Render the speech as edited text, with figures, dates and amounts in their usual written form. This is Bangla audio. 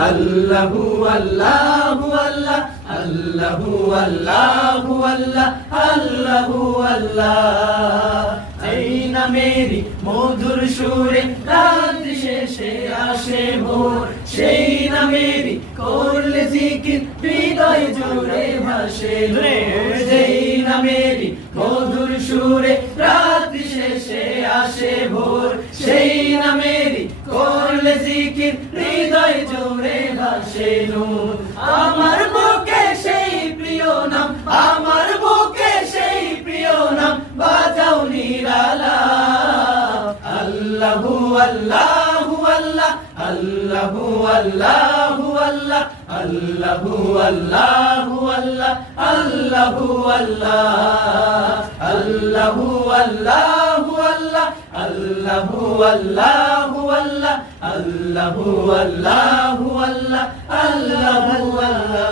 আল্লাহু আল্লাহু আল্লাহ আল্লাহু আল্লাহু আল্লাহ আল্লাহু আল্লাহ এই নামেরই মধুর সুরে রাত্রি শেষে আসে ভোর সেই নামেরই করলে জিকির হৃদয় জুড়ে ভাসে সেই নামেরই মধুর সুরে রাত্রি শেষে আসে ভোর সেই নামেরই করলে জিকির হৃদয় জুড়ে ভাসে নূর আমার বুকে সেই প্রিয় নাম আমার বুকে সেই প্রিয় নাম বাজাও নিরালা আল্লাহু আল্লাহু আল্লাহ আল্লাহু আল্লাহু আল্লাহ আল্লাহু আল্লাহু আল্লাহ আল্লাহু আল্লাহ আল্লাহু আল্লাহু আল্লাহ আল্লাহু আল্লাহু আল্লাহ আল্লাহু আল্লাহু আল্লাহ আল্লাহু আল্লাহ